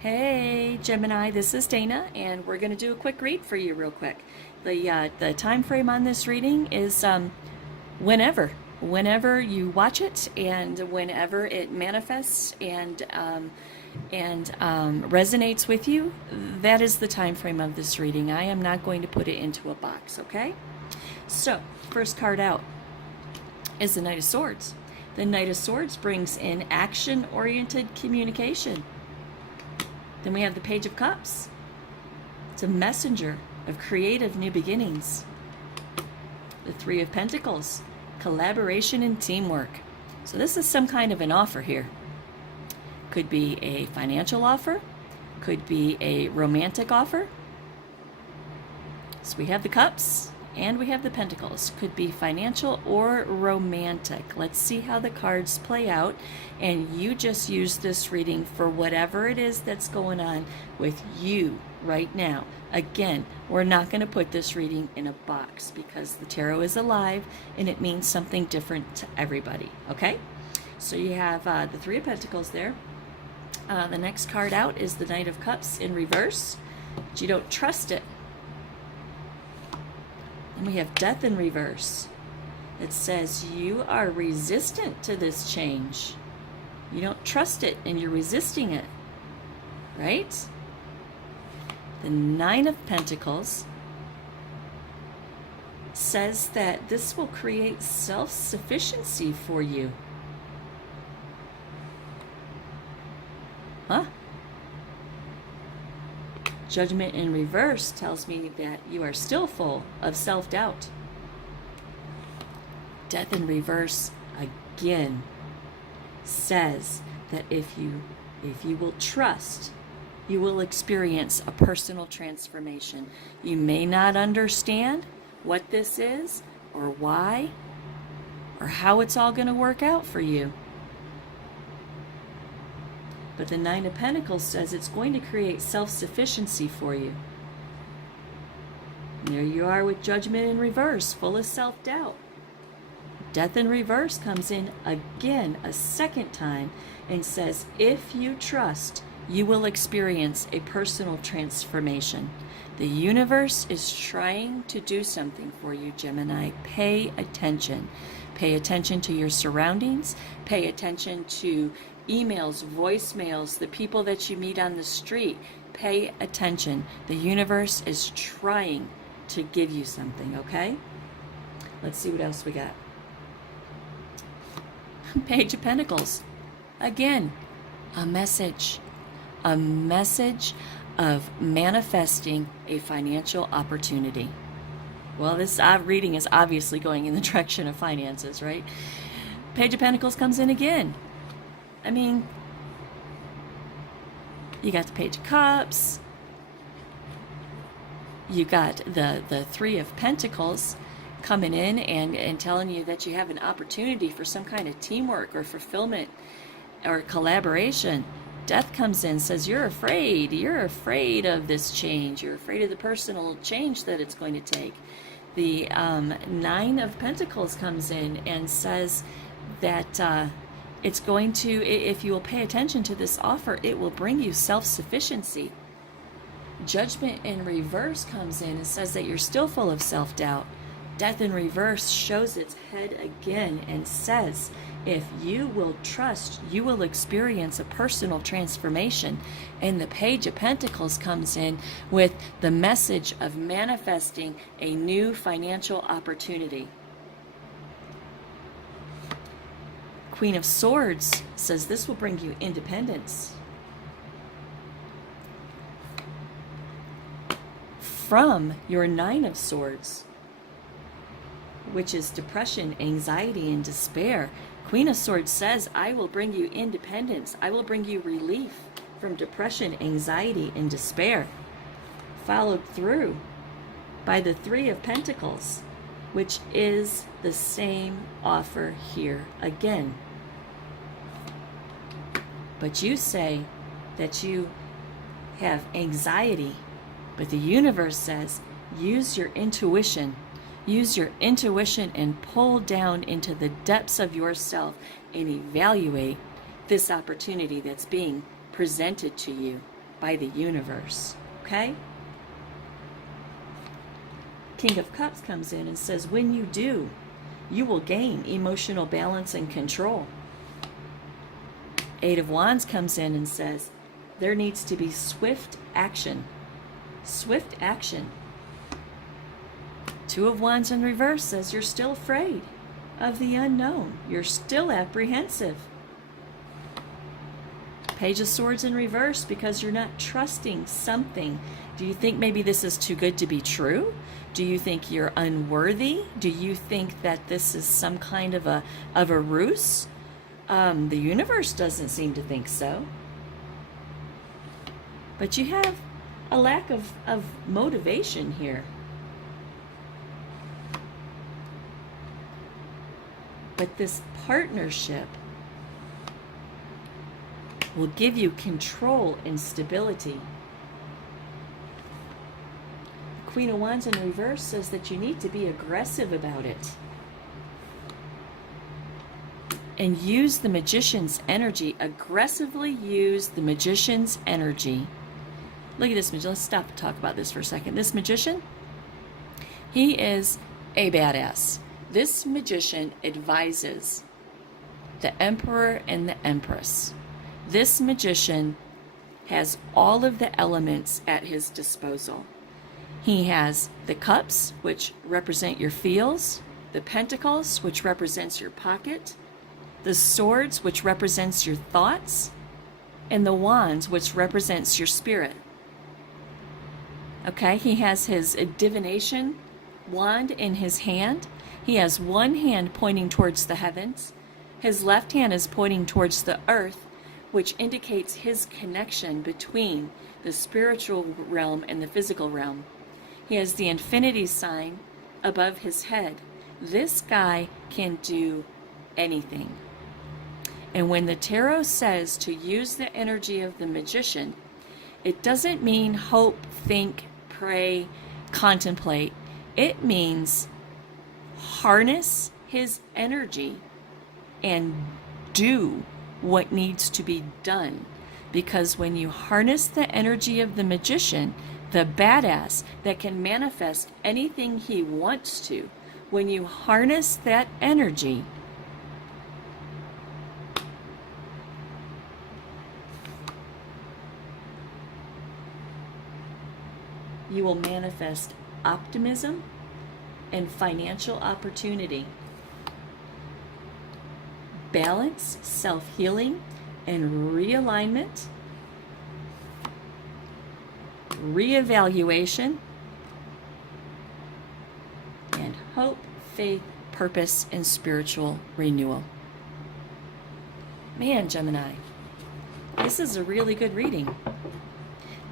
Hey Gemini, this is Dana, and we're going to do a quick read for you real quick. The time frame on this reading is whenever you watch it, and whenever it manifests and resonates with you. That is the time frame of this reading. I am not going to put it into a box, okay? So, first card out is the Knight of Swords. The Knight of Swords brings in action-oriented communication. Then we have the Page of Cups. It's a messenger of creative new beginnings. The Three of Pentacles, collaboration and teamwork. So this is some kind of an offer here. Could be a financial offer, could be a romantic offer. So we have the Cups and we have the Pentacles. Could be financial or romantic. Let's see how the cards play out, and you just use this reading for whatever it is that's going on with you right now. Again, we're not going to put this reading in a box because the tarot is alive and it means something different to everybody, okay? So you have the Three of Pentacles there. The next card out is the Knight of Cups in reverse, but you don't trust it. And we have Death in reverse. It says you are resistant to this change. You don't trust it and you're resisting it, right? The Nine of Pentacles says that this will create self-sufficiency for you. Huh? Judgment in reverse tells me that you are still full of self-doubt. Death in reverse again says that if you will trust, you will experience a personal transformation. You may not understand what this is or why or how it's all going to work out for you. But the Nine of Pentacles says it's going to create self-sufficiency for you. And there you are with Judgment in reverse, full of self-doubt. Death in reverse comes in again a second time and says, if you trust, you will experience a personal transformation. The universe is trying to do something for you, Gemini. Pay attention. Pay attention to your surroundings. Pay attention to emails, voicemails, the people that you meet on the street. Pay attention. The universe is trying to give you something, okay? Let's see what else we got. Page of Pentacles. Again, a message. A message of manifesting a financial opportunity. Well, this reading is obviously going in the direction of finances, right? Page of Pentacles comes in again. I mean, you got the Page of Cups. You got the Three of Pentacles coming in and telling you that you have an opportunity for some kind of teamwork or fulfillment or collaboration. Death comes in, says you're afraid of this change. You're afraid of the personal change that it's going to take. The Nine of Pentacles comes in and says that it's going to, if you will pay attention to this offer, it will bring you self-sufficiency. Judgment in reverse comes in and says that you're still full of self-doubt. Death in reverse shows its head again and says, if you will trust, you will experience a personal transformation. And the Page of Pentacles comes in with the message of manifesting a new financial opportunity. Queen of Swords says this will bring you independence from your Nine of Swords, which is depression, anxiety, and despair. Queen of Swords says, I will bring you independence. I will bring you relief from depression, anxiety, and despair. Followed through by the Three of Pentacles, which is the same offer here again. But you say that you have anxiety, but the universe says, use your intuition. Use your intuition and pull down into the depths of yourself and evaluate this opportunity that's being presented to you. by the universe. Okay? King of Cups comes in and says, when you do, you will gain emotional balance and control. Eight of Wands comes in and says, there needs to be swift action. Swift action. Two of Wands in reverse says you're still afraid of the unknown. You're still apprehensive. Page of Swords in reverse because you're not trusting something. Do you think maybe this is too good to be true? Do you think you're unworthy? Do you think that this is some kind of a ruse? The universe doesn't seem to think so. But you have a lack of motivation here. But this partnership will give you control and stability. Queen of Wands in reverse says that you need to be aggressive about it. And use the Magician's energy. Aggressively use the Magician's energy. Look at this Magician. Let's stop and talk about this for a second. This Magician, he is a badass. This Magician advises the Emperor and the Empress. This Magician has all of the elements at his disposal. He has the Cups, which represent your feels, the Pentacles, which represents your pocket, the Swords, which represents your thoughts, and the Wands, which represents your spirit. Okay, he has his divination wand in his hand. He has one hand pointing towards the heavens. His left hand is pointing towards the earth, which indicates his connection between the spiritual realm and the physical realm. He has the infinity sign above his head. This guy can do anything. And when the tarot says to use the energy of the Magician, it doesn't mean hope, think, pray, contemplate. It means harness his energy and do what needs to be done. Because when you harness the energy of the Magician, the badass that can manifest anything he wants to, when you harness that energy, you will manifest optimism and financial opportunity, balance, self-healing, and realignment, reevaluation, and hope, faith, purpose, and spiritual renewal. Man, Gemini, this is a really good reading.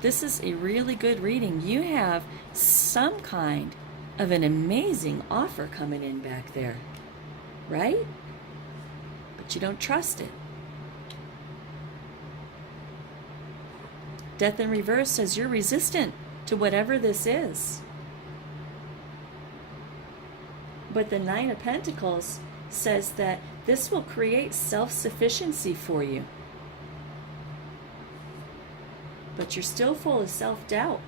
This is a really good reading. You have some kind of an amazing offer coming in back there, right? But you don't trust it. Death in reverse says you're resistant to whatever this is. But the Nine of Pentacles says that this will create self-sufficiency for you. But you're still full of self-doubt,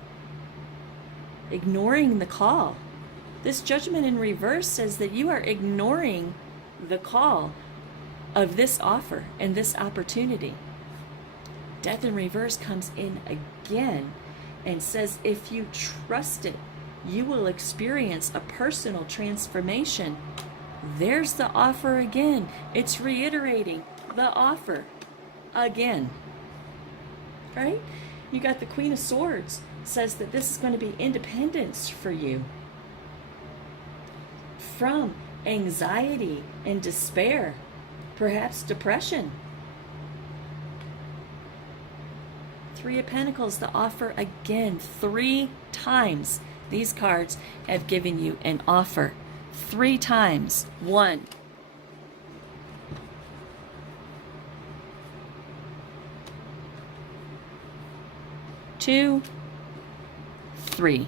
ignoring the call. This Judgment in reverse says that you are ignoring the call of this offer and this opportunity. Death in reverse comes in again and says if you trust it, you will experience a personal transformation. There's the offer again. It's reiterating the offer again. Right? You got the Queen of Swords, says that this is going to be independence for you from anxiety and despair, perhaps depression. Three of Pentacles, the offer again. 3 times these cards have given you an offer. 3 times. 1, 2, 3.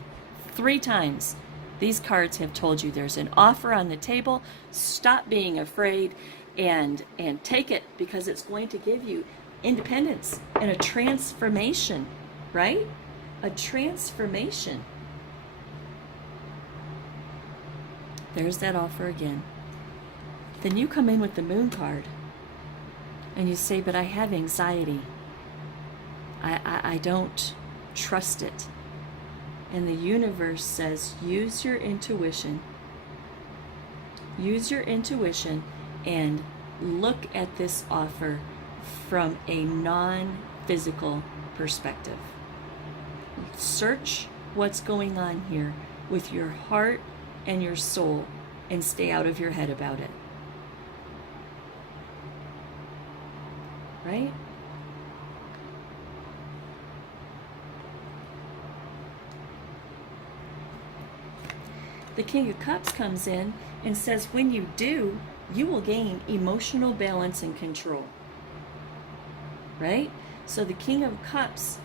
3 times these cards have told you there's an offer on the table. Stop being afraid and take it, because it's going to give you independence and a transformation. right? A transformation. There's that offer again. Then you come in with the Moon card and you say, but I have anxiety. I don't trust it. And the universe says, use your intuition. Use your intuition and look at this offer from a non-physical perspective. Search what's going on here with your heart and your soul and stay out of your head about it. Right? The King of Cups comes in and says, when you do, you will gain emotional balance and control. Right? So the King of Cups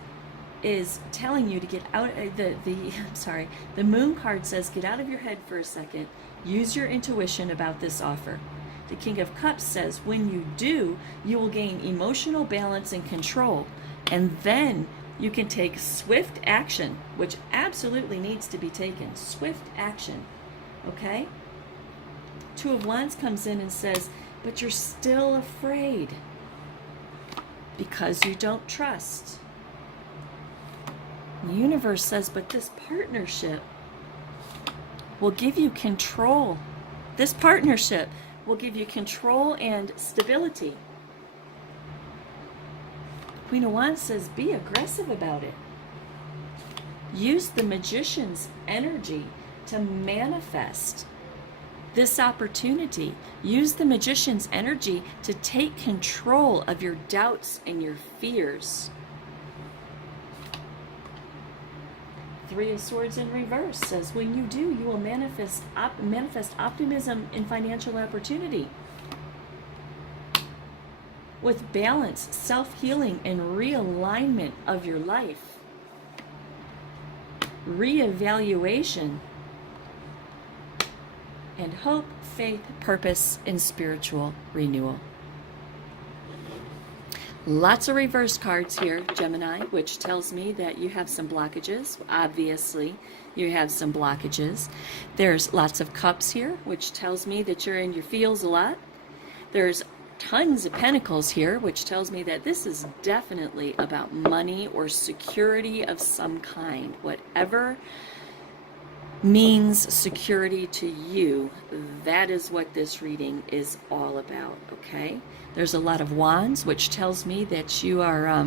is telling you to get out. The Moon card says, get out of your head for a second. Use your intuition about this offer. The King of Cups says, when you do, you will gain emotional balance and control. And then you can take swift action, which absolutely needs to be taken. Swift action. Okay? Two of Wands comes in and says, but you're still afraid because you don't trust. The universe says, but this partnership will give you control. This partnership will give you control and stability. Queen of Wands says, be aggressive about it. Use the Magician's energy to manifest this opportunity. Use the Magician's energy to take control of your doubts and your fears. Three of Swords in reverse says, when you do, you will manifest optimism in financial opportunity. With balance, self-healing, and realignment of your life. Reevaluation. And hope, faith, purpose, and spiritual renewal. Lots of reverse cards here, Gemini, which tells me that you have some blockages. Obviously, you have some blockages. There's lots of cups here, which tells me that you're in your feels a lot. There's tons of pentacles here, which tells me that this is definitely about money or security of some kind. Whatever means security to you, that is what this reading is all about, okay? There's a lot of wands, which tells me that you are,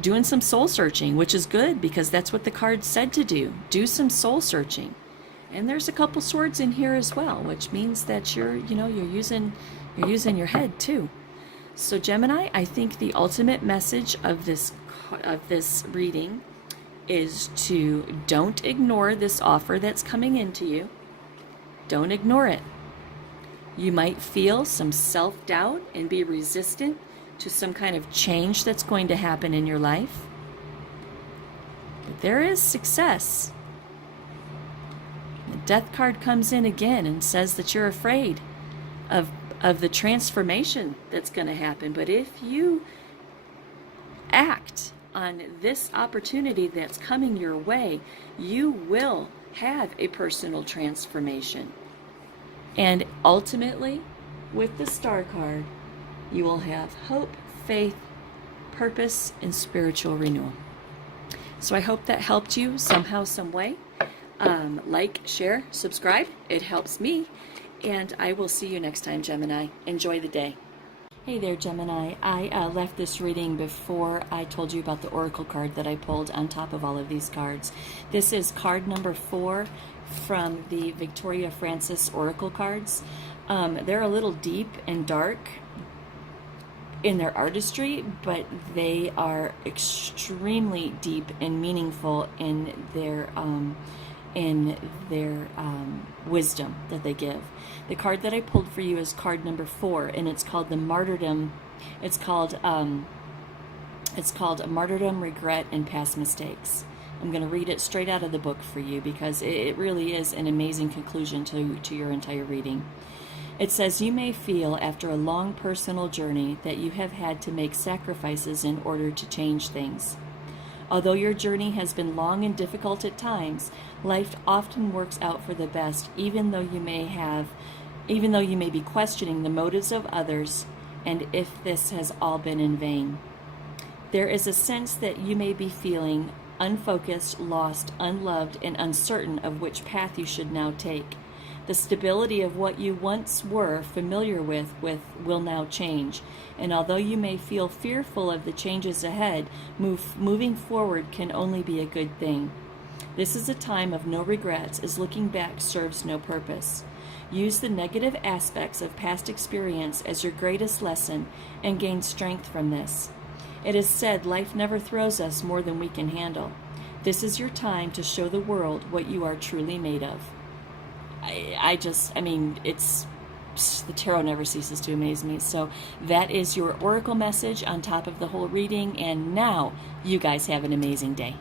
doing some soul searching, which is good because that's what the card said to do. Do some soul searching. And there's a couple swords in here as well, which means that you're using your head too. So Gemini, I think the ultimate message of this reading is to don't ignore this offer that's coming into you. Don't ignore it. You might feel some self-doubt and be resistant to some kind of change that's going to happen in your life. But there is success. The Death card comes in again and says that you're afraid of the transformation that's going to happen. But if you act on this opportunity that's coming your way, you will have a personal transformation. And ultimately, with the Star card, you will have hope, faith, purpose, and spiritual renewal. So I hope that helped you somehow, some way. Like, share, subscribe. It helps me. And I will see you next time, Gemini. Enjoy the day. Hey there, Gemini. I left this reading before I told you about the Oracle card that I pulled on top of all of these cards. This is card number 4 from the Victoria Francis Oracle cards. They're a little deep and dark in their artistry, but they are extremely deep and meaningful in their wisdom that they give. The card that I pulled for you is card number 4, and it's called the Martyrdom. It's called Martyrdom, Regret, and Past Mistakes. I'm going to read it straight out of the book for you because it really is an amazing conclusion to your entire reading. It says, you may feel after a long personal journey that you have had to make sacrifices in order to change things. Although your journey has been long and difficult at times, life often works out for the best, even though you may be questioning the motives of others and if this has all been in vain. There is a sense that you may be feeling unfocused, lost, unloved, and uncertain of which path you should now take. The stability of what you once were familiar with will now change, and although you may feel fearful of the changes ahead, moving forward can only be a good thing. This is a time of no regrets, as looking back serves no purpose. Use the negative aspects of past experience as your greatest lesson and gain strength from this. It is said life never throws us more than we can handle. This is your time to show the world what you are truly made of. The tarot never ceases to amaze me. So that is your oracle message on top of the whole reading. And now you guys have an amazing day.